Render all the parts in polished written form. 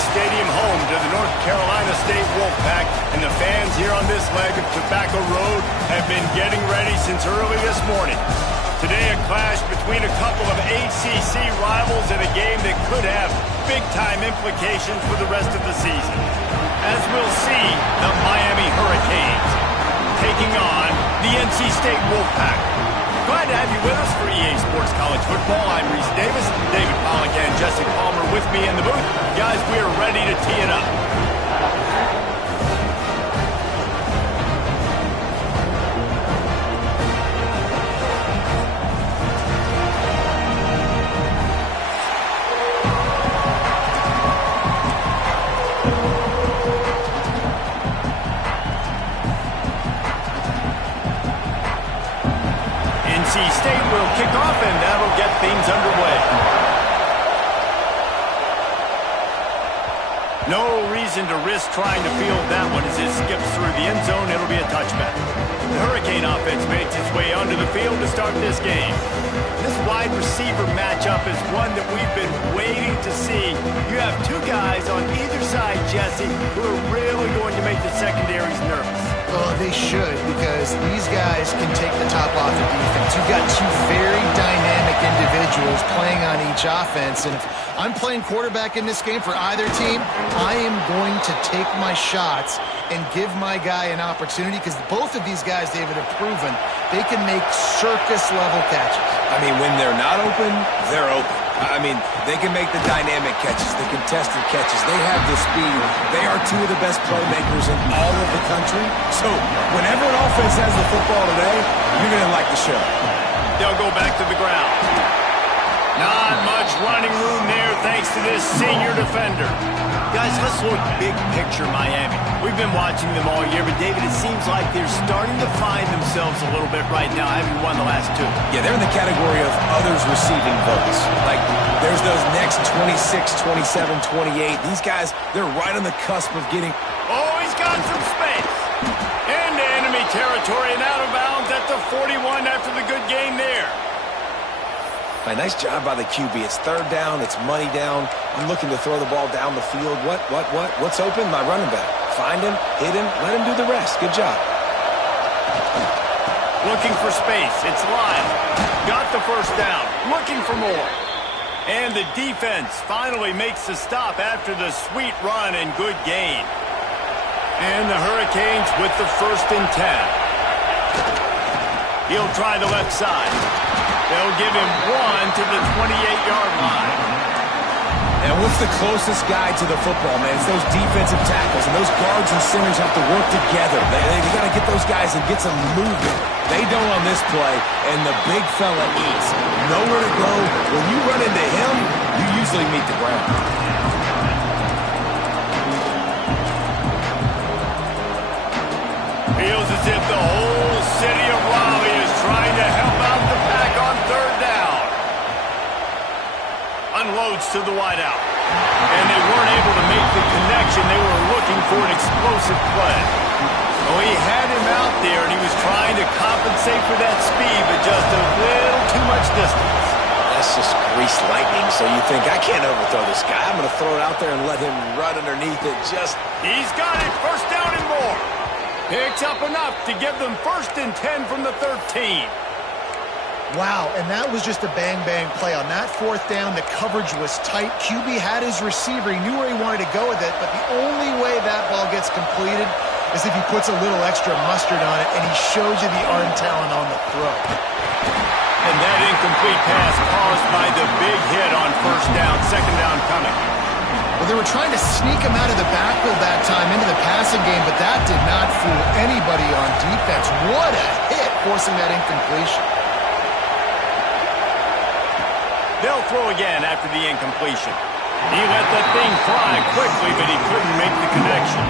Stadium, home to the North Carolina State Wolfpack, and the fans here on this leg of Tobacco Road have been getting ready since early this morning. Today, a clash between a couple of ACC rivals in a game that could have big-time implications for the rest of the season. As we'll see, the Miami Hurricanes taking on the NC State Wolfpack. Glad to have you with us for EA Sports College Football. I'm Reese Davis, David Pollack and Jesse Palmer with me in the booth. Guys, we are ready to tee it up. NC State will kick off, and that'll get things underway. No reason to risk trying to field that one as it skips through the end zone. It'll be a touchback. The Hurricane offense makes its way onto the field to start this game. This wide receiver matchup is one that we've been waiting to see. You have two guys on either side, Jesse, who are really going to make the secondaries nervous. Well, they should, because these guys can take the top off the defense. You've got two very dynamic individuals playing on each offense, and if I'm playing quarterback in this game for either team, I am going to take my shots and give my guy an opportunity, because both of these guys, David, have proven they can make circus-level catches. I mean, when they're not open, they're open. I mean, they can make the dynamic catches, the contested catches. They have the speed. They are two of the best playmakers in all of the country. So whenever an offense has the football today, you're going to like the show. They'll go back to the ground. Not much running room there thanks to this senior defender. Guys, let's look big picture Miami. We've been watching them all year, but David, it seems like they're starting to find themselves a little bit right now, having won the last two. Yeah, they're in the category of others receiving votes. Like, there's those next 26, 27, 28. These guys, they're right on the cusp of getting... Oh, he's got some space. Into enemy territory and out of bounds at the 41 after the good game there. A nice job by the QB. It's third down. It's money down. I'm looking to throw the ball down the field. What's open? My running back. Find him, hit him, let him do the rest. Good job. Looking for space. It's Lyle. Got the first down. Looking for more. And the defense finally makes the stop after the sweet run and good gain. And the Hurricanes with the 1st and 10. He'll try the left side. They'll give him one to the 28-yard line. And what's the closest guy to the football, man? It's those defensive tackles, and those guards and centers have to work together. They got to get those guys and get some movement. They don't on this play, and the big fella eats. Nowhere to go. When you run into him, you usually meet the ground. Feels as if the whole city of Raleigh is trying to help out the pack on 3rd down. Unloads to the wideout. And they weren't able to make the connection. They were looking for an explosive play. Oh, he had him out there, and he was trying to compensate for that speed, but just a little too much distance. That's just grease lightning, so you think, I can't overthrow this guy. I'm going to throw it out there and let him run underneath it. He's got it. 1st down and more. Picks up enough to give them 1st and 10 from the 13. Wow, and that was just a bang-bang play. On that 4th down, the coverage was tight. QB had his receiver. He knew where he wanted to go with it, but the only way that ball gets completed is if he puts a little extra mustard on it, and he shows you the arm talent on the throw. And that incomplete pass caused by the big hit on 1st down, 2nd down coming. Well, they were trying to sneak him out of the backfield that time into the passing game, but that did not fool anybody on defense. What a hit, forcing that incompletion. They'll throw again after the incompletion. He let that thing fly quickly, but he couldn't make the connection.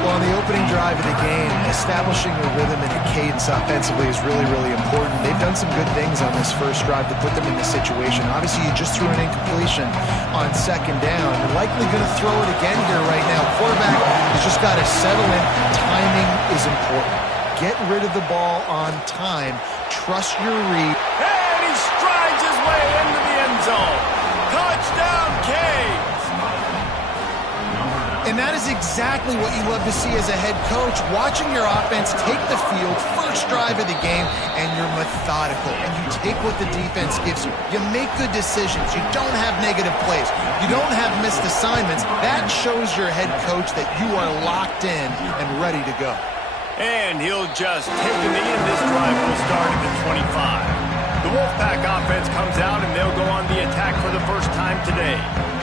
Well, on the opening drive of the game, establishing a rhythm and a cadence offensively is really, really important. They've done some good things on this first drive to put them in this situation. Obviously, you just threw an incompletion on 2nd down. They're likely going to throw it again here right now. Quarterback has just got to settle in. Timing is important. Get rid of the ball on time. Trust your read. And he strides his way into the end zone. Touchdown, Canes! And that is exactly what you love to see as a head coach, watching your offense take the field, first drive of the game, and you're methodical, and you take what the defense gives you. You make good decisions. You don't have negative plays. You don't have missed assignments. That shows your head coach that you are locked in and ready to go. And he'll just take the knee, and this drive will start at the 25. The Wolfpack offense comes out, and they'll go on the attack for the first time today.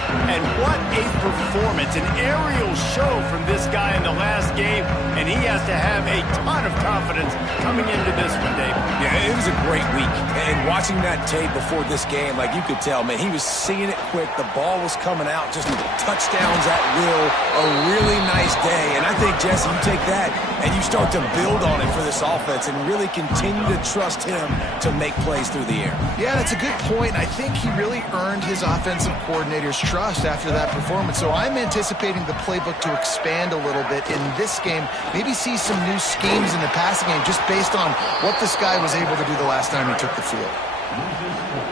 And what a performance, an aerial show from this guy in the last game, and he has to have a ton of confidence coming into this one, Dave. Yeah, it was a great week. And watching that tape before this game, like you could tell, man, he was seeing it quick. The ball was coming out, just touchdowns at will. A really nice day. And I think, Jesse, you take that and you start to build on it for this offense and really continue to trust him to make plays through the air. Yeah, that's a good point. I think he really earned his offensive coordinator's trust after that performance. So I'm anticipating the playbook to expand a little bit in this game, maybe see some new schemes in the passing game just based on what this guy was able to do the last time he took the field.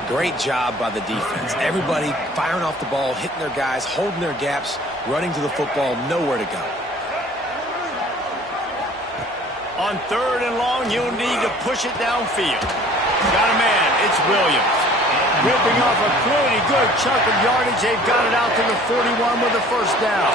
Great job by the defense. Everybody firing off the ball, hitting their guys, holding their gaps, running to the football, nowhere to go. On 3rd and long, you'll need to push it downfield. Got a man. It's Williams. Ripping off a pretty good chunk of yardage. They've got it out to the 41 with a first down.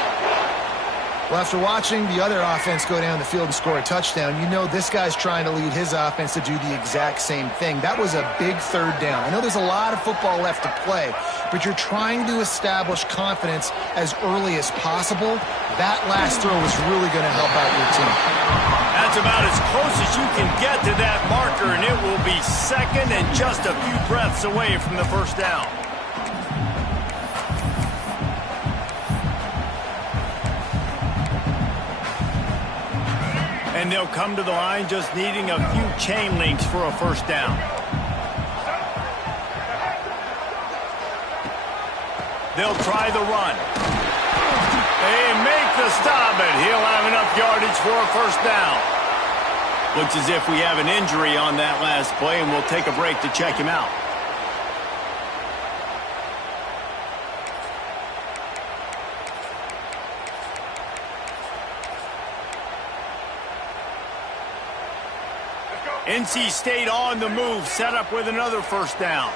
Well, after watching the other offense go down the field and score a touchdown, you know this guy's trying to lead his offense to do the exact same thing. That was a big 3rd down. I know there's a lot of football left to play, but you're trying to establish confidence as early as possible. That last throw is really going to help out your team. That's about as close as you can get to that marker, and it will be 2nd and just a few breaths away from the first down. And they'll come to the line just needing a few chain links for a first down. They'll try the run. They make the stop, but he'll have enough yardage for a first down. Looks as if we have an injury on that last play, and we'll take a break to check him out. NC State on the move, set up with another first down.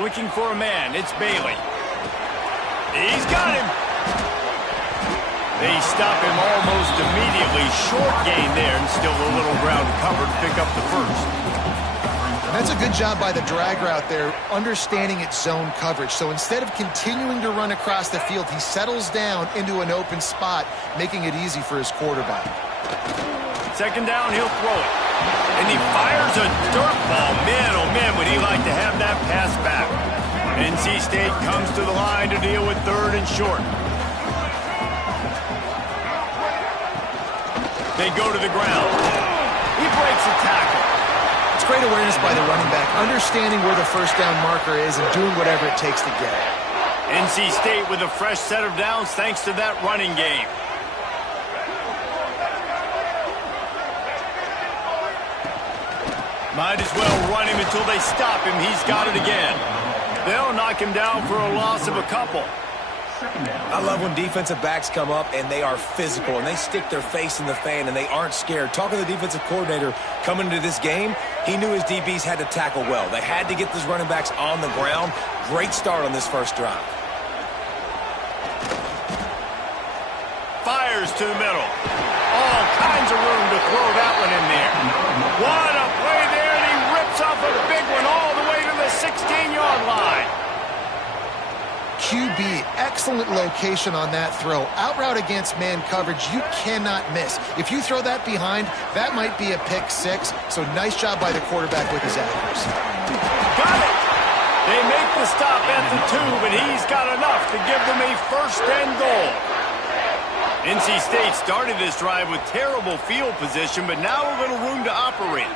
Looking for a man, it's Bailey. He's got him. They stop him almost immediately. Short gain there, and still a little ground cover to pick up the first. That's a good job by the drag route there, understanding its zone coverage. So instead of continuing to run across the field, he settles down into an open spot, making it easy for his quarterback. 2nd down, he'll throw it. And he fires a dirt ball. Man, oh man, would he like to have that pass back. NC State comes to the line to deal with 3rd and short. They go to the ground. He breaks a tackle. It's great awareness by the running back, understanding where the first down marker is and doing whatever it takes to get it. NC State with a fresh set of downs thanks to that running game. Might as well run him until they stop him. He's got it again. They'll knock him down for a loss of a couple. I love when defensive backs come up and they are physical and they stick their face in the fan and they aren't scared. Talking to the defensive coordinator coming into this game, he knew his DBs had to tackle well. They had to get these running backs on the ground. Great start on this first drive. Fires to the middle. All kinds of room to throw that one in there. What a play there, and he rips off a big one all the way to the 16-yard line. QB, excellent location on that throw. Out route against man coverage, you cannot miss. If you throw that behind, that might be a pick 6. So nice job by the quarterback with his accuracy. Got it. They make the stop at the 2, but he's got enough to give them a 1st and goal. NC State started this drive with terrible field position, but now a little room to operate.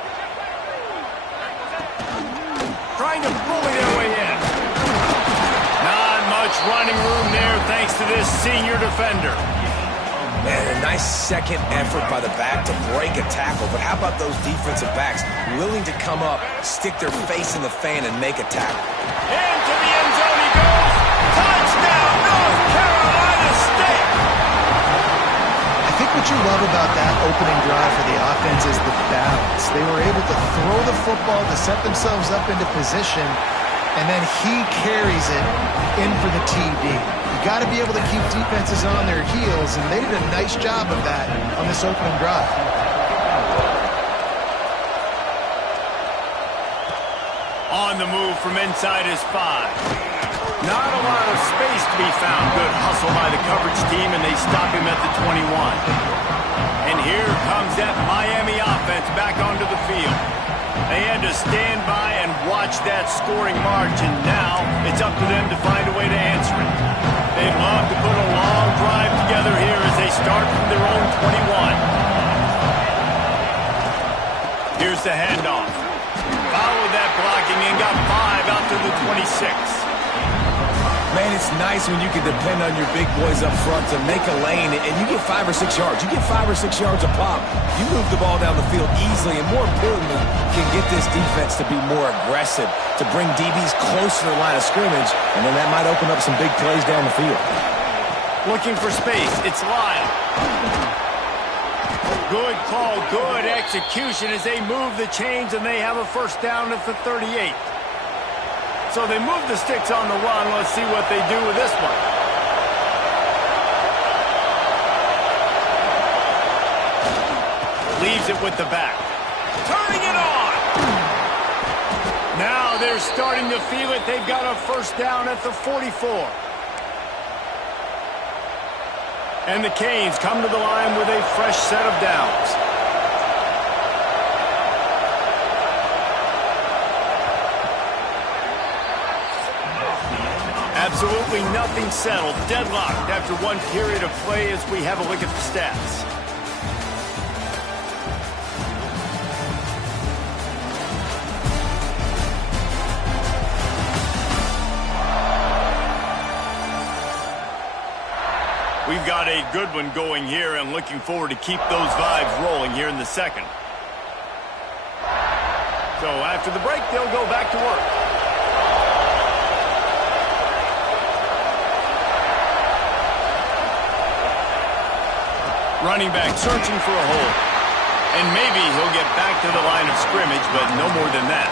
Trying to bully their way in. Not much running room there thanks to this senior defender. And a nice second effort by the back to break a tackle. But how about those defensive backs willing to come up, stick their face in the fan, and make a tackle? Into the end zone he goes. what you love about that opening drive for the offense is the balance. They were able to throw the football to set themselves up into position, and then he carries it in for the TD. You got to be able to keep defenses on their heels, and they did a nice job of that on this opening drive. On the move from inside his 5. Not a lot of space to be found. Good hustle by the coverage team, and they stop him at the 21. And here comes that Miami offense back onto the field. They had to stand by and watch that scoring march, and now it's up to them to find a way to answer it. They'd love to put a long drive together here as they start from their own 21. Here's the handoff. Followed that blocking and got 5 out to the 26. Man, it's nice when you can depend on your big boys up front to make a lane, and you get 5 or 6 yards. You get 5 or 6 yards a pop. You move the ball down the field easily, and more importantly, can get this defense to be more aggressive, to bring DBs closer to the line of scrimmage, and then that might open up some big plays down the field. Looking for space. It's Lyle. Good call, good execution as they move the chains, and they have a first down at the 38. So they move the sticks on the run. Let's see what they do with this one. Leaves it with the back. Turning it on. Now they're starting to feel it. They've got a first down at the 44. And the Canes come to the line with a fresh set of downs. Absolutely nothing settled. Deadlocked after one period of play as we have a look at the stats. We've got a good one going here and looking forward to keep those vibes rolling here in the second. So after the break, they'll go back to work. Running back searching for a hole. And maybe he'll get back to the line of scrimmage, but no more than that.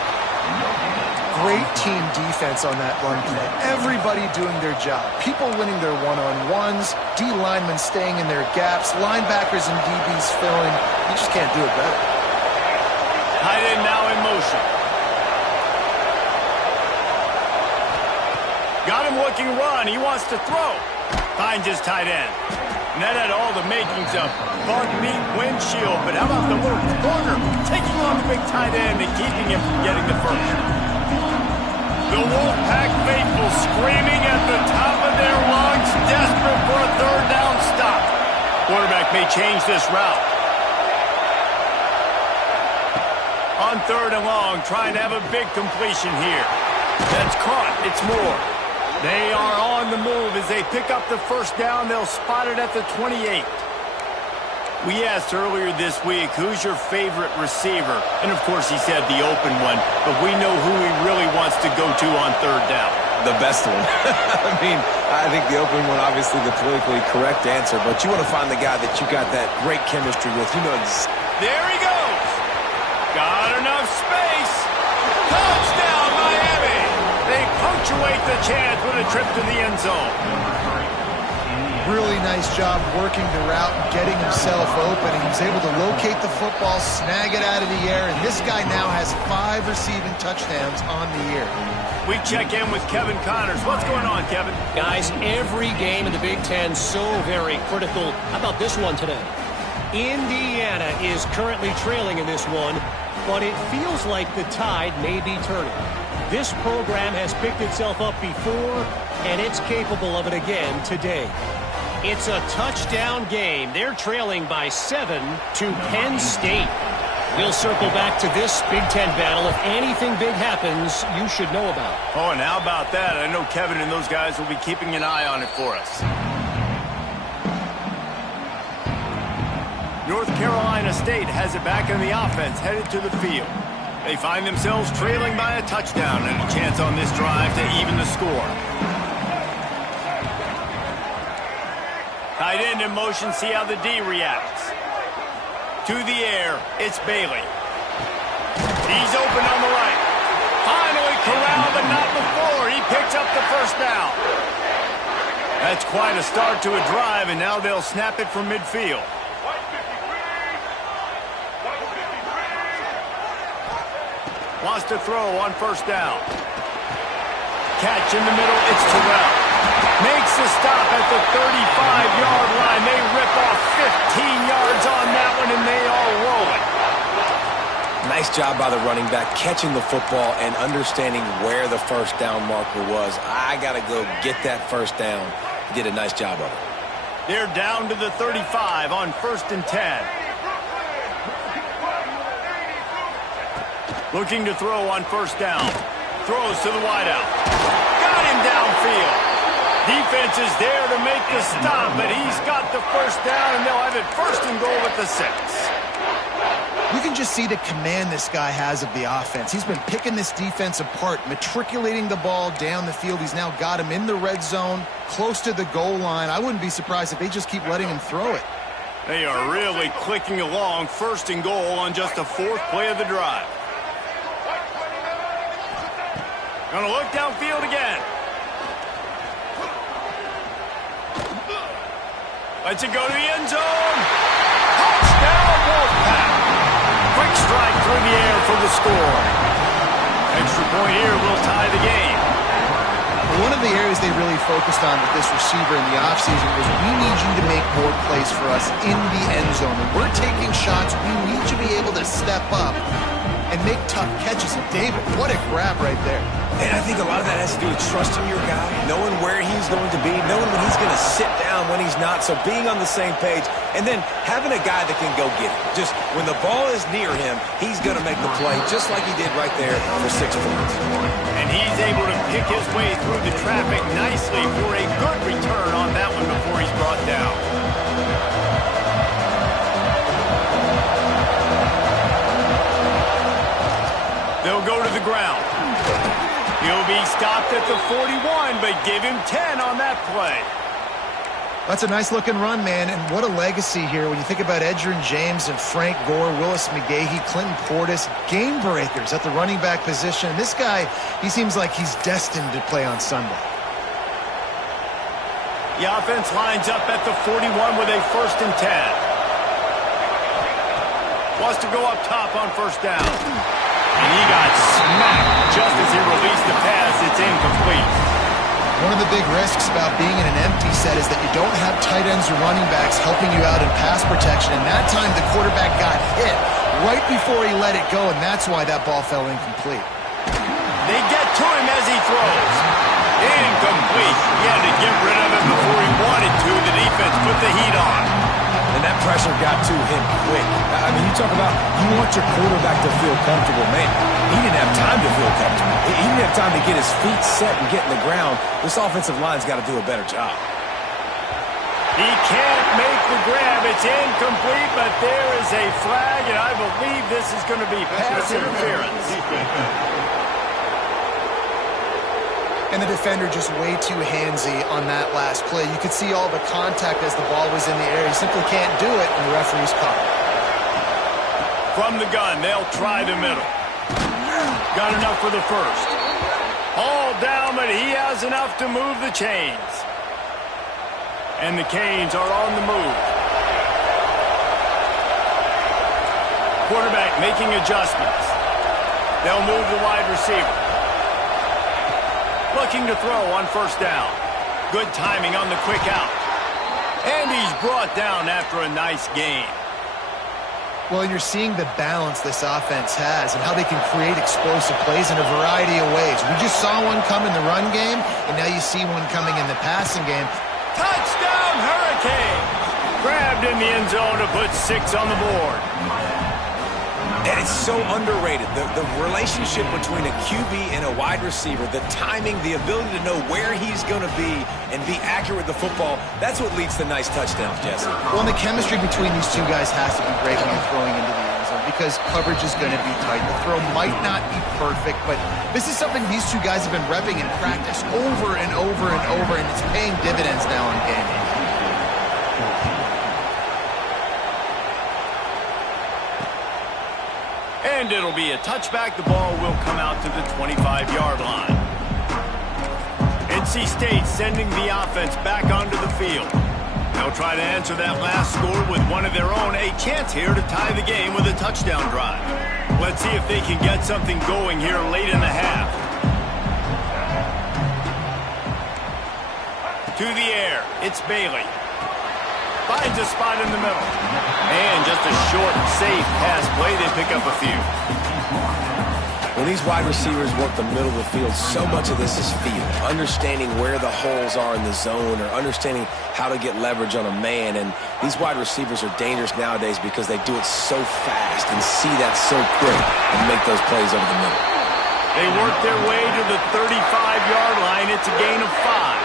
Great team defense on that run play. Everybody doing their job. People winning their one-on-ones, D linemen staying in their gaps, linebackers and DBs filling. You just can't do it better. Tight end now in motion. Got him looking run. He wants to throw. Finds his tight end. And that had all the makings of bug meat windshield. But how about the little corner taking on the big tight end and keeping him from getting the first? The Wolfpack faithful screaming at the top of their lungs, desperate for a third down stop. Quarterback may change this route. On 3rd and long, trying to have a big completion here. That's caught. It's more. They are on the move as they pick up the first down. They'll spot it at the 28. We asked earlier this week, who's your favorite receiver? And, of course, he said the open one. But we know who he really wants to go to on 3rd down. The best one. I mean, I think the open one, obviously the politically correct answer. But you want to find the guy that you got that great chemistry with. You know there he goes. Got enough space. Touchdown, Miami. They punctuate the chance with a trip to the end zone. Really nice job working the route and getting himself open. He was able to locate the football, snag it out of the air, and this guy now has 5 receiving touchdowns on the year. We check in with Kevin Connors. What's going on, Kevin? Guys, every game in the Big Ten so very critical. How about this one today? Indiana is currently trailing in this one, but it feels like the tide may be turning. This program has picked itself up before, and it's capable of it again today. It's a touchdown game. They're trailing by 7 to Penn State. We'll circle back to this Big Ten battle. If anything big happens, you should know about. Oh, and how about that? I know Kevin and those guys will be keeping an eye on it for us. North Carolina State has it back in the offense, headed to the field. They find themselves trailing by a touchdown and a chance on this drive to even the score. Tight end in motion, see how the D reacts. To the air, it's Bailey. He's open on the right. Finally corralled, but not before. He picks up the first down. That's quite a start to a drive, and now they'll snap it from midfield. Wants to throw on first down. Catch in the middle, it's Terrell. Makes the stop at the 35-yard line. They rip off 15 yards on that one, and they are rolling. Nice job by the running back, catching the football and understanding where the first down marker was. I got to go get that first down. He did a nice job of it. They're down to the 35 on 1st and 10. Looking to throw on first down. Throws to the wideout. Got him downfield. Defense is there to make the stop, but he's got the first down, and they'll have it 1st and goal at the 6. You can just see the command this guy has of the offense. He's been picking this defense apart, matriculating the ball down the field. He's now got him in the red zone, close to the goal line. I wouldn't be surprised if they just keep letting him throw it. They are really clicking along, 1st and goal on just the 4th play of the drive. Gonna look downfield again. Lets it go to the end zone. Touchdown, Wolfpack. Quick strike through the air for the score. Extra point here will tie the game. One of the areas they really focused on with this receiver in the offseason was we need you to make more plays for us in the end zone. When we're taking shots, we need you to be able to step up and make tough catches. And David, what a grab right there. And I think a lot of that has to do with trusting your guy, knowing where he's going to be, knowing when he's going to sit down, when he's not, so being on the same page, and then having a guy that can go get it. Just when the ball is near him, he's going to make the play, just like he did right there for 6 points. And he's able to pick his way through the traffic nicely for a good return on that one before he's brought down. They'll go to the ground. He'll be stopped at the 41, but give him 10 on that play. That's a nice-looking run, man, and what a legacy here when you think about Edgerrin James and Frank Gore, Willis McGahee, Clinton Portis, game breakers at the running back position. This guy, he seems like he's destined to play on Sunday. The offense lines up at the 41 with a 1st and 10. Wants to go up top on first down. And he got smacked just as he released the pass. It's incomplete. One of the big risks about being in an empty set is that you don't have tight ends or running backs helping you out in pass protection. And that time the quarterback got hit right before he let it go, and that's why that ball fell incomplete. They get to him as he throws. Incomplete. He had to get rid of it before he wanted to. The defense put the heat on. And that pressure got to him quick. I mean, you talk about you want your quarterback to feel comfortable. Man, he didn't have time to feel comfortable. He didn't have time to get his feet set and get in the ground. This offensive line's got to do a better job. He can't make the grab. It's incomplete, but there is a flag, and I believe this is going to be pass interference. And the defender just way too handsy on that last play. You could see all the contact as the ball was in the air. He simply can't do it, and the referee's caught it. From the gun, they'll try the middle. Got enough for the first. All down, but he has enough to move the chains. And the Canes are on the move. Quarterback making adjustments. They'll move the wide receiver. Looking to throw on first down. Good timing on the quick out. And he's brought down after a nice gain. Well, you're seeing the balance this offense has and how they can create explosive plays in a variety of ways. We just saw one come in the run game, and now you see one coming in the passing game. Touchdown, Hurricane! Grabbed in the end zone to put 6 on the board. And it's so underrated. The relationship between a QB and a wide receiver, the timing, the ability to know where he's going to be and be accurate with the football, that's what leads to nice touchdowns, Jesse. Well, and the chemistry between these two guys has to be great when you're throwing into the end zone because coverage is going to be tight. The throw might not be perfect, but this is something these two guys have been repping in practice over and over and over, and it's paying dividends now on game day. And it'll be a touchback. The ball will come out to the 25-yard line. NC State sending the offense back onto the field. They'll try to answer that last score with one of their own. A chance here to tie the game with a touchdown drive. Let's see if they can get something going here late in the half. To the air, it's Bailey. Finds a spot in the middle. And just a short, safe pass play. They pick up a few. When these wide receivers work the middle of the field, so much of this is feel. Understanding where the holes are in the zone or understanding how to get leverage on a man. And these wide receivers are dangerous nowadays because they do it so fast and see that so quick and make those plays over the middle. They work their way to the 35-yard line. It's a gain of 5.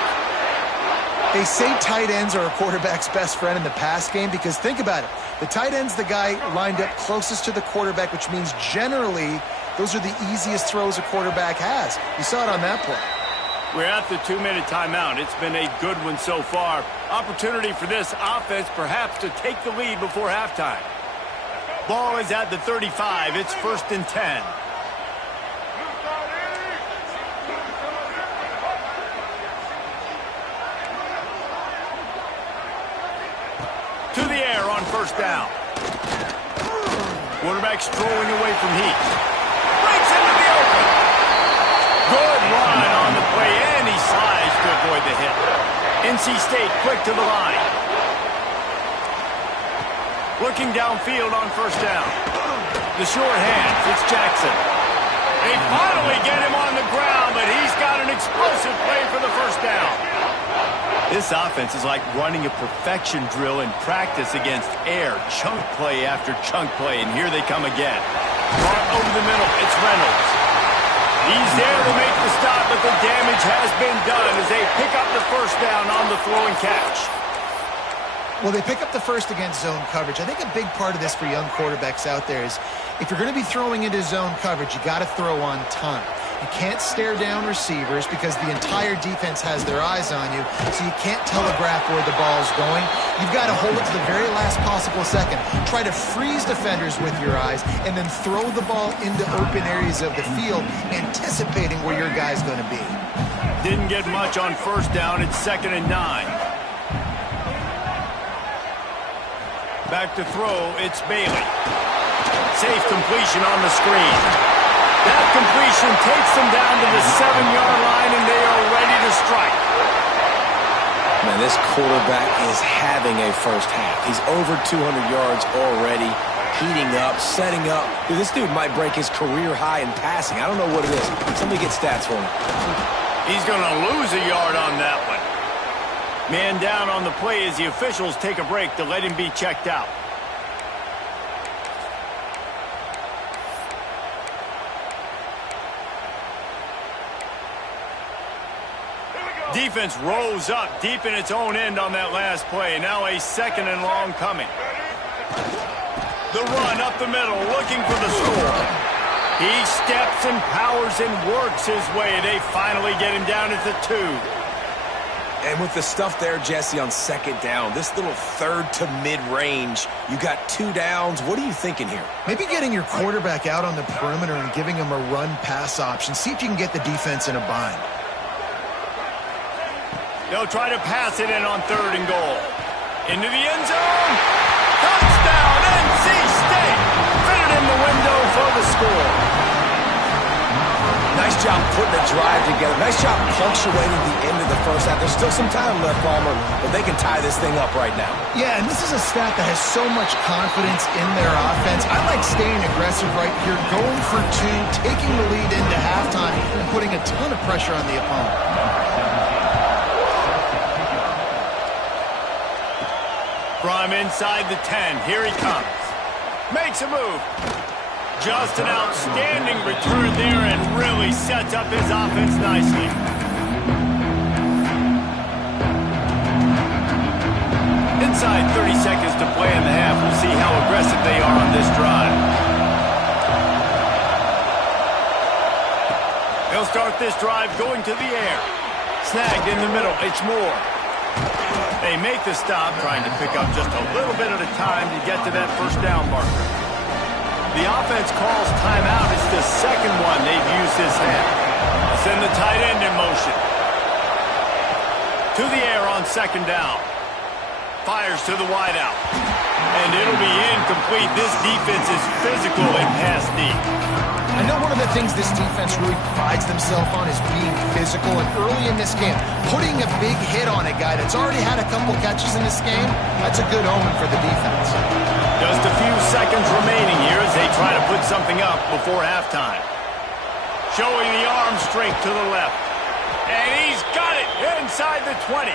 They say tight ends are a quarterback's best friend in the pass game because think about it. The tight end's the guy lined up closest to the quarterback, which means generally those are the easiest throws a quarterback has. You saw it on that play. We're at the 2-minute timeout. It's been a good one so far. Opportunity for this offense perhaps to take the lead before halftime. Ball is at the 35. It's 1st and 10. To the air on 1st down. Quarterback strolling away from heat. Breaks into the open. Good run on the play, and he slides to avoid the hit. NC State quick to the line. Looking downfield on 1st down. The short hand, it's Jackson. They finally get him on the ground, but he's got an explosive play for the 1st down. This offense is like running a perfection drill in practice against air. Chunk play after chunk play, and here they come again. Brought over the middle, it's Reynolds. He's there to make the stop, but the damage has been done as they pick up the 1st down on the throw and catch. Well, they pick up the first against zone coverage. I think a big part of this for young quarterbacks out there is if you're going to be throwing into zone coverage, you got to throw on time. You can't stare down receivers because the entire defense has their eyes on you, so you can't telegraph where the ball's going. You've got to hold it to the very last possible second. Try to freeze defenders with your eyes and then throw the ball into open areas of the field, anticipating where your guy's going to be. Didn't get much on 1st down. It's 2nd and 9. Back to throw, it's Bailey. Safe completion on the screen. That completion takes them down to the 7-yard line, and they are ready to strike. Man, this quarterback is having a first half. He's over 200 yards already, heating up, setting up. Dude, this dude might break his career high in passing. I don't know what it is. Somebody get stats for him. He's going to lose a yard on that one. Man down on the play as the officials take a break to let him be checked out. Defense rose up deep in its own end on that last play. Now a 2nd and long coming. The run up the middle, looking for the score. He steps and powers and works his way. They finally get him down at the 2. And with the stuff there, Jesse, on 2nd down, this little 3rd to mid-range, you got 2 downs. What are you thinking here? Maybe getting your quarterback out on the perimeter and giving him a run-pass option. See if you can get the defense in a bind. They'll try to pass it in on 3rd and goal. Into the end zone. Touchdown, NC State. Fitted in the window for the score. Nice job putting the drive together. Nice job punctuating the end of the first half. There's still some time left, Palmer, but they can tie this thing up right now. Yeah, and this is a staff that has so much confidence in their offense. I like staying aggressive right here, going for 2, taking the lead into halftime, and putting a ton of pressure on the opponent. From inside the 10, here he comes. Makes a move. Just an outstanding return there and really sets up his offense nicely. Inside 30 seconds to play in the half. We'll see how aggressive they are on this drive. They'll start this drive going to the air. Snagged in the middle. It's Moore. They make the stop, trying to pick up just a little bit at a time to get to that first down marker. The offense calls timeout. It's the second one they've used this half. Send the tight end in motion. To the air on second down. Fires to the wideout. And it'll be incomplete. This defense is physical and pass deep. I know one of the things this defense really prides themselves on is being physical, and early in this game, putting a big hit on a guy that's already had a couple catches in this game, that's a good omen for the defense. Just a few seconds remaining here as they try to put something up before halftime. Showing the arm strength to the left. And he's got it inside the 20.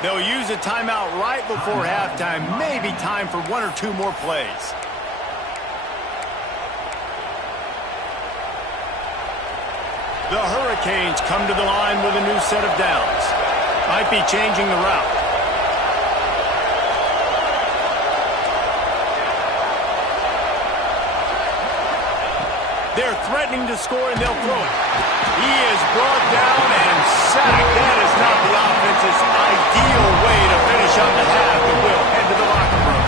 They'll use a timeout right before halftime. Maybe time for one or two more plays. The Hurricanes come to the line with a new set of downs. Might be changing the route. They're threatening to score, and they'll throw it. He is brought down and sacked. That is not the offense's ideal way to finish up the half, but will head to the locker room.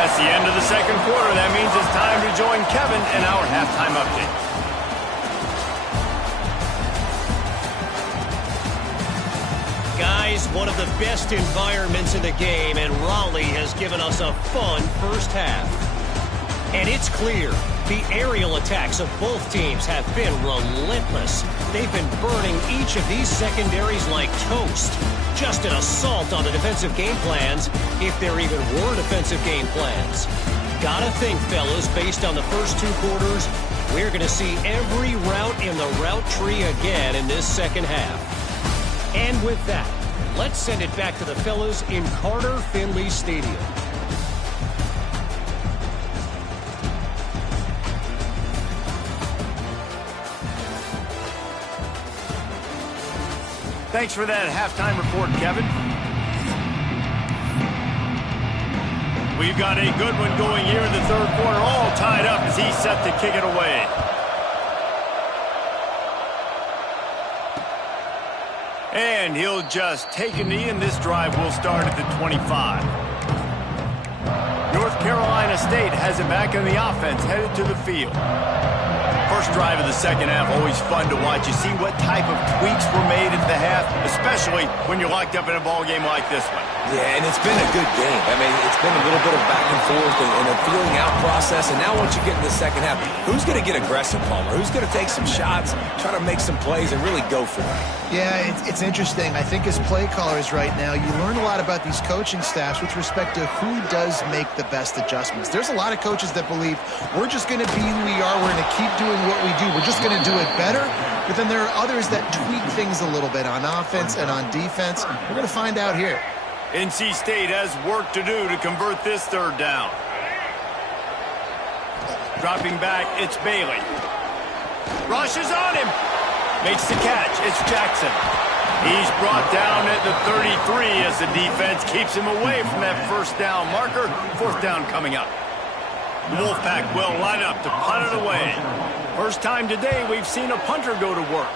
That's the end of the second quarter. That means it's time to join Kevin and our halftime update. Guys, one of the best environments in the game, and Raleigh has given us a fun first half. And it's clear, the aerial attacks of both teams have been relentless. They've been burning each of these secondaries like toast. Just an assault on the defensive game plans, if there even were defensive game plans. Gotta think, fellas, based on the first two quarters, we're going to see every route in the route tree again in this second half. And with that, let's send it back to the fellas in Carter Finley Stadium. Thanks for that halftime report, Kevin. We've got a good one going here in the third quarter, all tied up as he's set to kick it away. And he'll just take a knee, and this drive will start at the 25. North Carolina State has it back in the offense, headed to the field. First drive of the second half, always fun to watch. You see what type of tweaks were made at the half, especially when you're locked up in a ball game like this one. Yeah, and it's been a good game. I mean, it's been a little bit of back and forth and a feeling out process. And now once you get in the second half, who's going to get aggressive, Palmer? Who's going to take some shots, try to make some plays, and really go for it? Yeah, it's interesting. I think as play callers right now, you learn a lot about these coaching staffs with respect to who does make the best adjustments. There's a lot of coaches that believe we're just going to be who we are. We're going to keep doing what we do. We're just going to do it better. But then there are others that tweak things a little bit on offense and on defense. We're going to find out here. NC State has work to do to convert this third down. Dropping back, it's Bailey. Rushes on him. Makes the catch. It's Jackson. He's brought down at the 33 as the defense keeps him away from that first down marker. Fourth down coming up. The Wolfpack will line up to punt it away. First time today we've seen a punter go to work.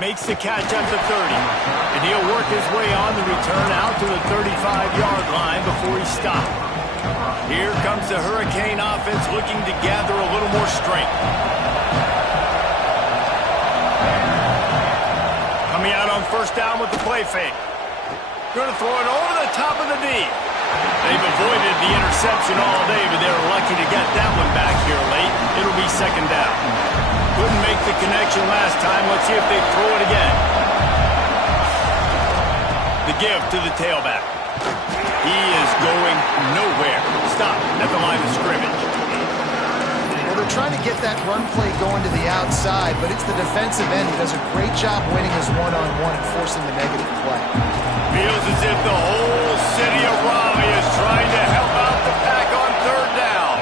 Makes the catch at the 30. And he'll work his way on the return out to the 35-yard line before he stopped. Here comes the Hurricane offense looking to gather a little more strength. Coming out on first down with the play fake. Going to throw it over the top of the knee. They've avoided the interception all day, but they're lucky to get that one back here late. It'll be second down. Couldn't make the connection last time. Let's see if they throw it again. The give to the tailback. He is going nowhere. Stop at the line of scrimmage. Well, they're trying to get that run play going to the outside, but it's the defensive end who does a great job winning his one-on-one and forcing the negative play. Feels as if the whole city of Raleigh is trying to help out the Pack on third down.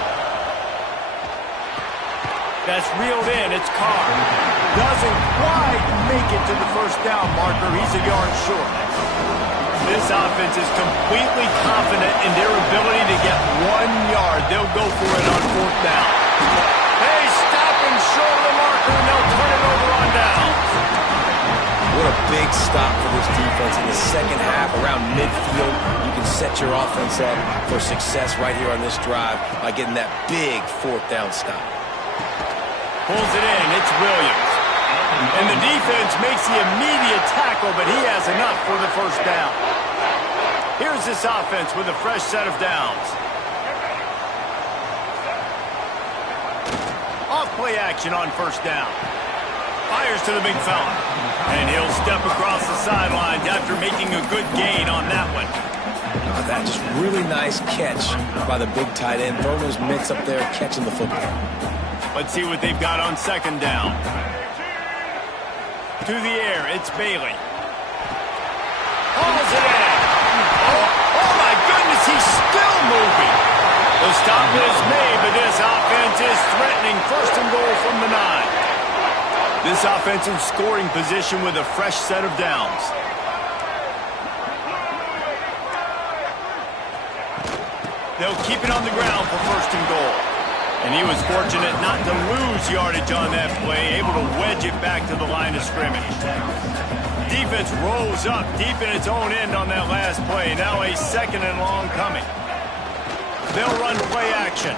That's reeled in. It's Carr. Doesn't quite make it to the first down marker. He's a yard short. This offense is completely confident in their ability to get 1 yard. They'll go for it on fourth down. They stop him short of the marker, and they'll turn it over on down. what a big stop for this defense in the second half. Around midfield, you can set your offense up for success right here on this drive by getting that big fourth down stop. Pulls it in. It's Williams. And the defense makes the immediate tackle, but he has enough for the first down. Here's this offense with a fresh set of downs. Off-play action on first down. Fires to the big fella. And he'll step across the sidelines after making a good gain on that one. That just really nice catch by the big tight end. Throwing those mitts up there, catching the football. Let's see what they've got on second down. To the air, it's Bailey. Hauls it in. Oh my goodness, he's still moving. The stop is made, but this offense is threatening first and goal from the 9. This offense in scoring position with a fresh set of downs. They'll keep it on the ground for first and goal. And he was fortunate not to lose yardage on that play, able to wedge it back to the line of scrimmage. Defense rolls up deep in its own end on that last play. Now a second and long coming. They'll run play action.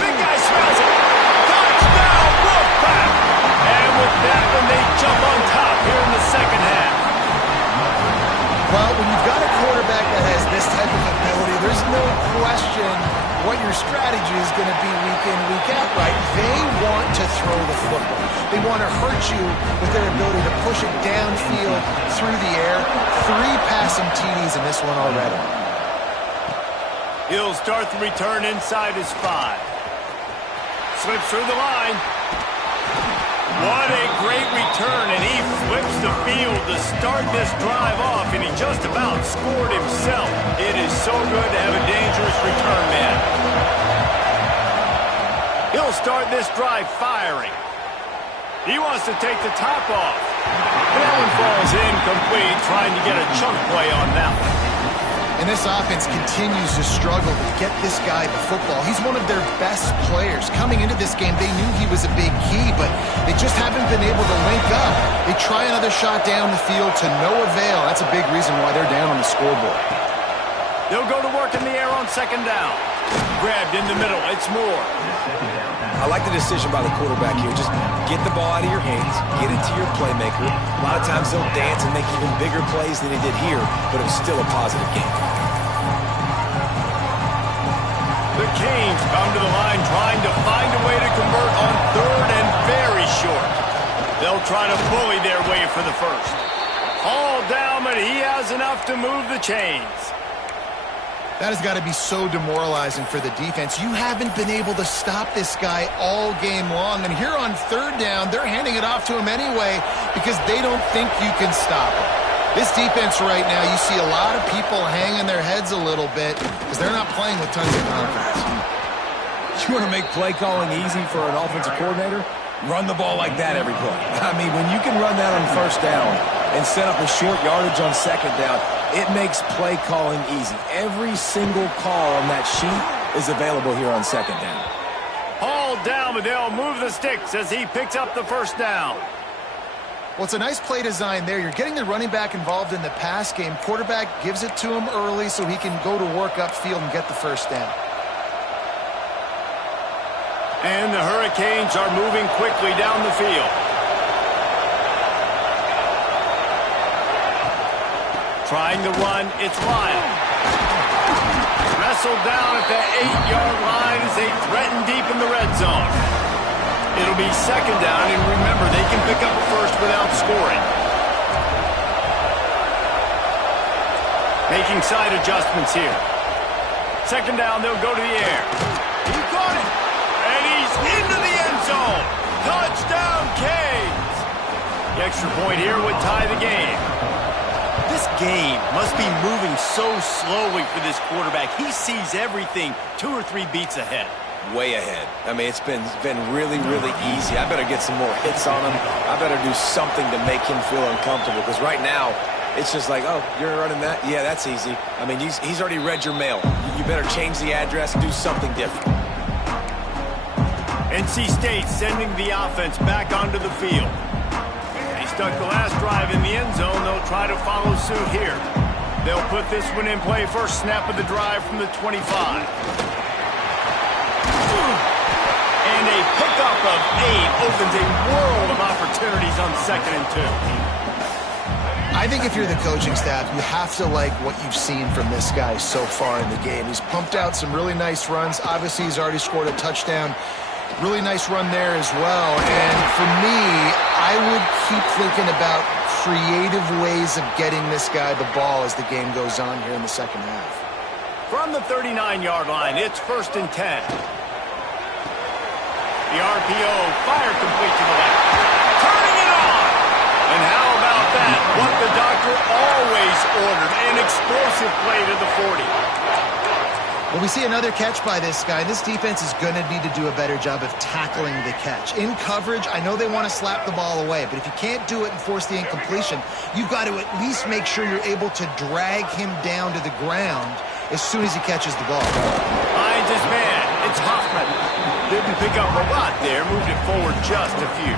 Big guy smells it. Touchdown, Wolfpack! And with that one, they jump on top here in the second half. Well, when you've got a quarterback that has this type of ability, there's no question what your strategy is going to be week in, week out, right? They want to throw the football. They want to hurt you with their ability to push it downfield through the air. 3 passing TDs in this one already. He'll start the return inside his 5. Slips through the line. What a great return, and he flips the field to start this drive off, and he just about scored himself. It is so good to have a dangerous return man. He'll start this drive firing. He wants to take the top off. That one falls incomplete, trying to get a chunk play on that one. And this offense continues to struggle to get this guy the football. He's one of their best players. Coming into this game, they knew he was a big key, but they just haven't been able to link up. They try another shot down the field to no avail. That's a big reason why they're down on the scoreboard. They'll go to work in the air on second down. Grabbed in the middle. It's Moore. I like the decision by the quarterback here. Just get the ball out of your hands, get it to your playmaker. A lot of times they'll dance and make even bigger plays than they did here, but it was still a positive game. The Canes come to the line trying to find a way to convert on third and very short. They'll try to bully their way for the first. Hauled down, but he has enough to move the chains. That has got to be so demoralizing for the defense. You haven't been able to stop this guy all game long. And here on third down, they're handing it off to him anyway because they don't think you can stop him. This defense right now, you see a lot of people hanging their heads a little bit because they're not playing with tons of confidence. You want to make play calling easy for an offensive coordinator? Run the ball like that every play. I mean, when you can run that on first down and set up a short yardage on second down, it makes play calling easy. Every single call on that sheet is available here on second down. Hauled down, but they'll move the sticks as he picks up the first down. Well, it's a nice play design there. You're getting the running back involved in the pass game. Quarterback gives it to him early so he can go to work upfield and get the first down. And the Hurricanes are moving quickly down the field. Trying to run, it's Lyle. Wrestled down at the 8-yard line as they threaten deep in the red zone. It'll be second down, and remember, they can pick up a first without scoring. Making side adjustments here. Second down, they'll go to the air. He caught it, and he's into the end zone. Touchdown, Canes. The extra point here would tie the game. This game must be moving so slowly for this quarterback. He sees everything 2 or 3 beats ahead. Way ahead. I mean, it's been really, really easy. I better get some more hits on him. I better do something to make him feel uncomfortable because right now, it's just like, oh, you're running that? Yeah, that's easy. I mean, he's already read your mail. You better change the address, do something different. NC State sending the offense back onto the field. They stuck the last drive in the end zone. They'll try to follow suit here. They'll put this one in play first snap of the drive from the 25. And a pickup of 8 opens a world of opportunities on 2nd and 2. I think if you're the coaching staff, you have to like what you've seen from this guy so far in the game. He's pumped out some really nice runs. Obviously, he's already scored a touchdown. Really nice run there as well. And for me, I would keep thinking about creative ways of getting this guy the ball as the game goes on here in the second half. From the 39-yard line, it's 1st and 10. The RPO fired complete to the left. Turning it on! And how about that? What the doctor always ordered. An explosive play to the 40. Well, we see another catch by this guy. This defense is going to need to do a better job of tackling the catch. In coverage, I know they want to slap the ball away, but if you can't do it and force the incompletion, you've got to at least make sure you're able to drag him down to the ground as soon as he catches the ball. Finds his man. It's Hoffman. Didn't pick up a lot there. Moved it forward just a few.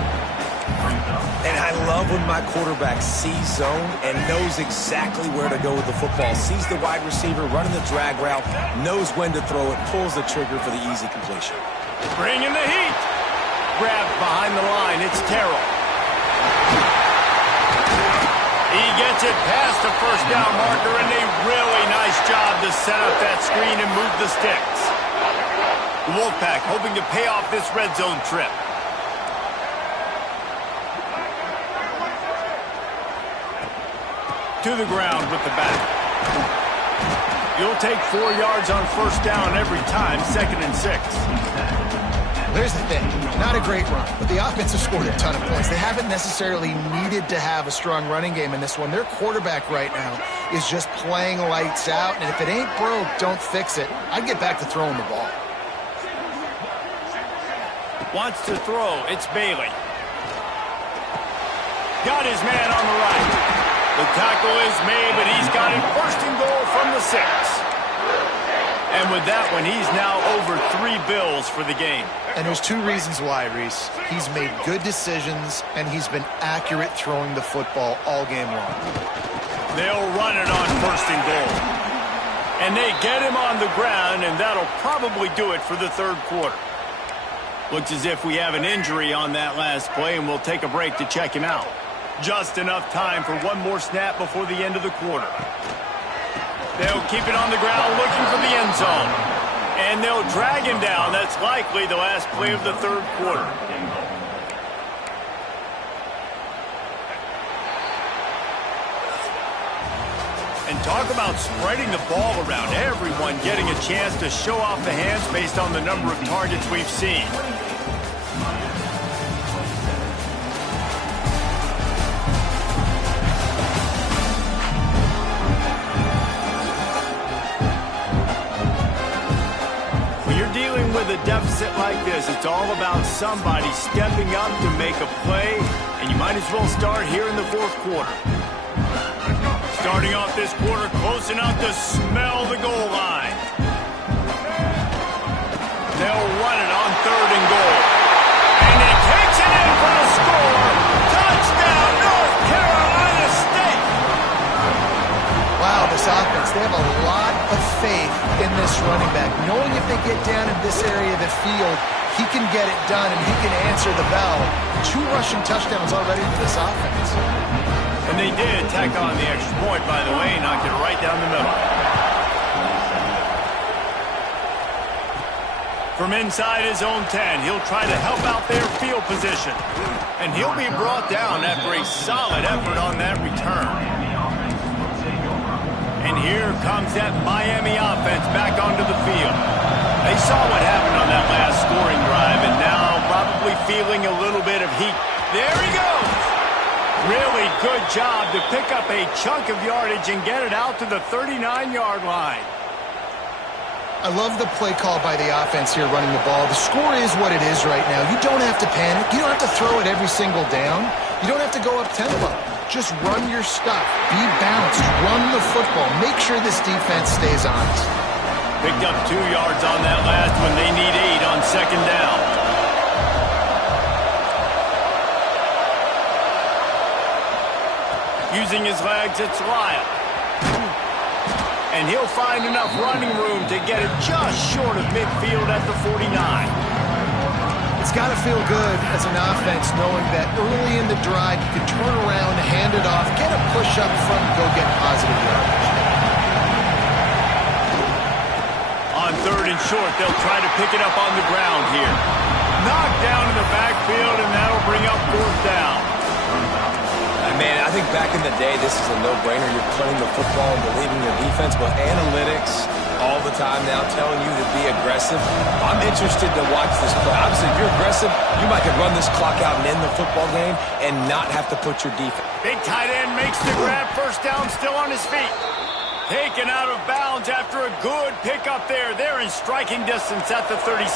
And I love when my quarterback sees zone and knows exactly where to go with the football. Sees the wide receiver running the drag route, knows when to throw it, pulls the trigger for the easy completion. Bringing the heat. Grabbed behind the line. It's Terrell. He gets it past the first down marker, and a really nice job to set up that screen and move the sticks. The Wolfpack hoping to pay off this red zone trip. To the ground with the back. You'll take 4 yards on first down every time, 2nd and 6. There's the thing. Not a great run, but the offense has scored a ton of points. They haven't necessarily needed to have a strong running game in this one. Their quarterback right now is just playing lights out, and if it ain't broke, don't fix it. I'd get back to throwing the ball. Wants to throw. It's Bailey. Got his man on the right. The tackle is made, but he's got it 1st and goal from the 6. And with that one, he's now over 3 bills for the game. And there's 2 reasons why, Reese. He's made good decisions, and he's been accurate throwing the football all game long. They'll run it on 1st and goal. And they get him on the ground, and that'll probably do it for the 3rd quarter. Looks as if we have an injury on that last play, and we'll take a break to check him out. Just enough time for one more snap before the end of the quarter. They'll keep it on the ground looking for the end zone. And they'll drag him down. That's likely the last play of the 3rd quarter. And talk about spreading the ball around. Everyone getting a chance to show off the hands based on the number of targets we've seen. With a deficit like this, it's all about somebody stepping up to make a play, and you might as well start here in the 4th quarter. Starting off this quarter close enough to smell the goal line. They'll run it on 3rd and goal. And he takes it in for the score. Touchdown, North Carolina State! Wow, this offense, they have a lot of faith in this running back, knowing if they get down in this area of the field, he can get it done and he can answer the bell. 2 rushing touchdowns already for this offense. And they did tack on the extra point, by the way, knocked it right down the middle. From inside his own 10, he'll try to help out their field position. And he'll be brought down after a solid effort on that return. And here comes that Miami offense back onto the field. They saw what happened on that last scoring drive, and now probably feeling a little bit of heat. There he goes! Really good job to pick up a chunk of yardage and get it out to the 39-yard line. I love the play call by the offense here running the ball. The score is what it is right now. You don't have to panic. You don't have to throw it every single down. You don't have to go up tempo. Just run your stuff. Be balanced. Run the football. Make sure this defense stays honest. Picked up 2 yards on that last one. They need 8 on 2nd down. Using his legs, it's Lyle. And he'll find enough running room to get it just short of midfield at the 49. It's got to feel good as an offense knowing that early in the drive you can turn around, hand it off, get a push up front, go get positive yardage. On 3rd and short, they'll try to pick it up on the ground here. Knocked down in the backfield, and that'll bring up 4th down. Man, I think back in the day, this is a no-brainer. You're playing the football and believing your defense, but analytics all the time now telling you to be aggressive. I'm interested to watch this play. Obviously, if you're aggressive, you might could run this clock out and end the football game and not have to put your defense. Big tight end makes the grab. 1st down, still on his feet. Taken out of bounds after a good pickup there. They're in striking distance at the 37.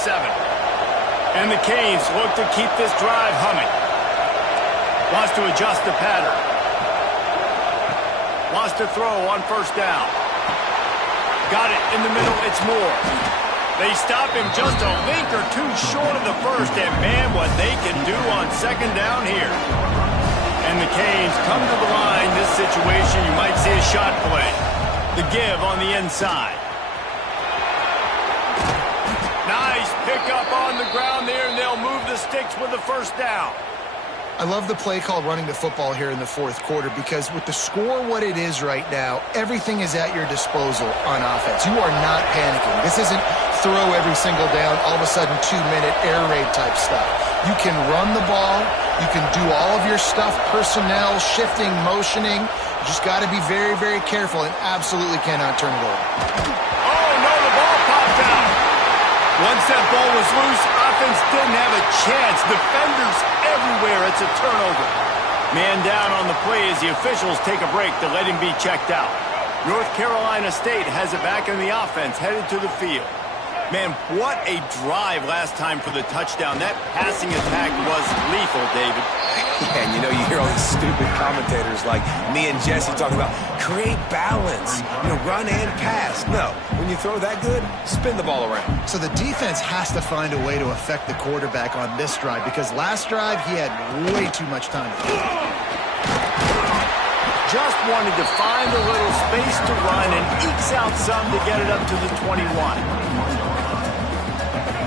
And the Canes look to keep this drive humming. Wants to adjust the pattern. Wants to throw on 1st down. Got it in the middle, it's Moore. They stop him just a link or two short of the 1st, and man, what they can do on 2nd down here. And the Canes come to the line. This situation, you might see a shot play. The give on the inside. Nice pickup on the ground there, and they'll move the sticks with the 1st down. I love the play call running the football here in the 4th quarter because with the score what it is right now, everything is at your disposal on offense. You are not panicking. This isn't throw every single down, all of a sudden 2-minute air raid type stuff. You can run the ball. You can do all of your stuff, personnel, shifting, motioning. You just got to be very, very careful and absolutely cannot turn it over. Oh, no, the ball popped out. Once that ball was loose, offense didn't have a chance. Defenders everywhere. It's a turnover. Man down on the play as the officials take a break to let him be checked out. North Carolina State has it back in the offense, headed to the field. Man, what a drive last time for the touchdown. That passing attack was lethal, David. Yeah, and you hear all these stupid commentators like me and Jesse talking about create balance, run and pass. No, when you throw that good, spin the ball around. So the defense has to find a way to affect the quarterback on this drive because last drive he had way too much time. Just wanted to find a little space to run and ekes out some to get it up to the 21.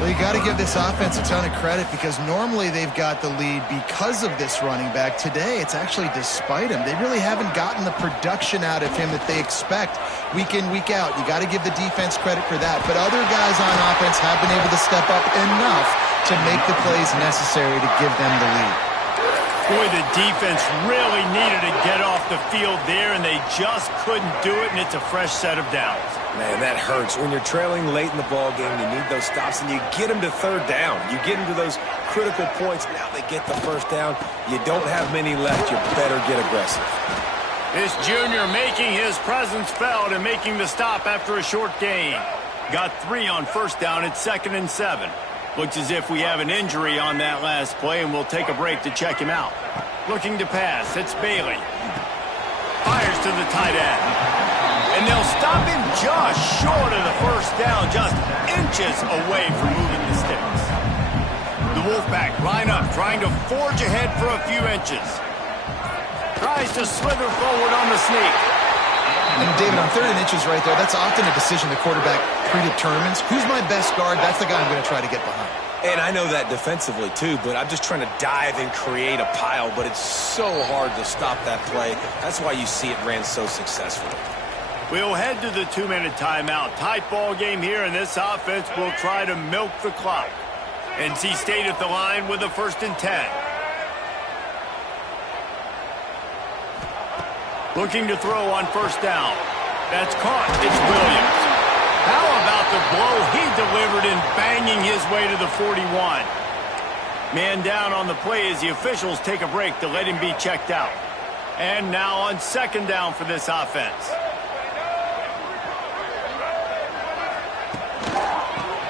Well, you got to give this offense a ton of credit because normally they've got the lead because of this running back. Today, it's actually despite him. They really haven't gotten the production out of him that they expect week in, week out. You got to give the defense credit for that. But other guys on offense have been able to step up enough to make the plays necessary to give them the lead. Boy, the defense really needed to get off the field there, and they just couldn't do it, and it's a fresh set of downs. Man, that hurts. When you're trailing late in the ball game, you need those stops, and you get them to 3rd down. You get them to those critical points. Now they get the 1st down. You don't have many left. You better get aggressive. This junior making his presence felt and making the stop after a short gain. Got 3 on 1st down at 2nd and 7. Looks as if we have an injury on that last play, and we'll take a break to check him out. Looking to pass, it's Bailey. Fires to the tight end. And they'll stop him just short of the 1st down, just inches away from moving the sticks. The Wolfpack line up, trying to forge ahead for a few inches. Tries to slither forward on the sneak. And David, on 3rd and inches right there, that's often a decision the quarterback predetermines. Who's my best guard? That's the guy I'm going to try to get behind. And I know that defensively, too, but I'm just trying to dive and create a pile, but it's so hard to stop that play. That's why you see it ran so successfully. We'll head to the 2-minute timeout. Tight ball game here, and this offense will try to milk the clock. NC State at the line with a 1st and 10. Looking to throw on 1st down. That's caught. It's Williams. How about the blow he delivered in banging his way to the 41? Man down on the play as the officials take a break to let him be checked out. And now on 2nd down for this offense.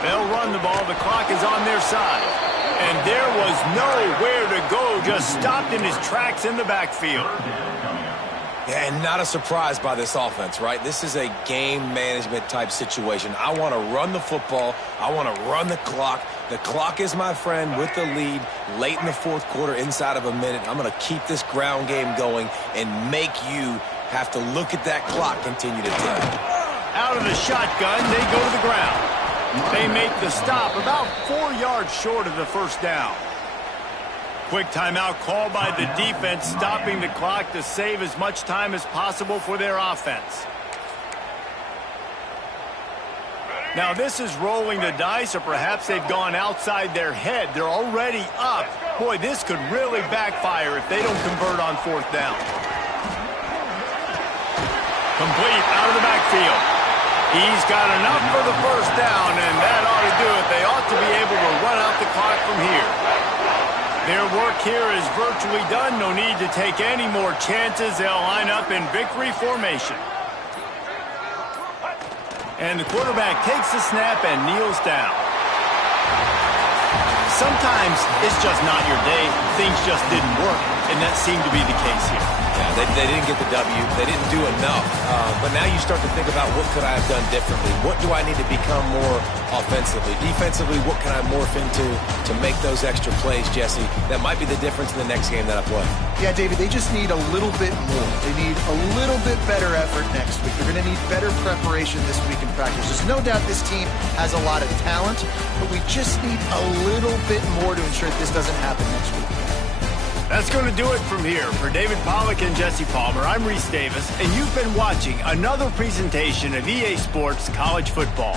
They'll run the ball. The clock is on their side. And there was nowhere to go. Just stopped in his tracks in the backfield. Yeah, and not a surprise by this offense, right? This is a game management type situation. I want to run the football. I want to run the clock. The clock is my friend with the lead late in the fourth quarter, inside of a minute. I'm going to keep this ground game going and make you have to look at that clock continue to tick. Out of the shotgun, they go to the ground. They make the stop about 4 yards short of the first down. Quick timeout called by the defense, stopping the clock to save as much time as possible for their offense. Now this is rolling the dice, or perhaps they've gone outside their head. They're already up. Boy, this could really backfire if they don't convert on fourth down. Complete out of the backfield. He's got enough for the first down, and that ought to do it. They ought to be able to run out the clock from here. Their work here is virtually done. No need to take any more chances. They'll line up in victory formation. And the quarterback takes the snap and kneels down. Sometimes it's just not your day. Things just didn't work, and that seemed to be the case here. Yeah, they didn't get the W. They didn't do enough. But now you start to think about, what could I have done differently? What do I need to become more offensively? Defensively, what can I morph into to make those extra plays, Jesse? That might be the difference in the next game that I play. Yeah, David, they just need a little bit more. They need a little bit better effort next week. They're going to need better preparation this week in practice. There's no doubt this team has a lot of talent, but we just need a little bit more to ensure that this doesn't happen next week. That's going to do it from here. For David Pollack and Jesse Palmer, I'm Reese Davis, and you've been watching another presentation of EA Sports College Football.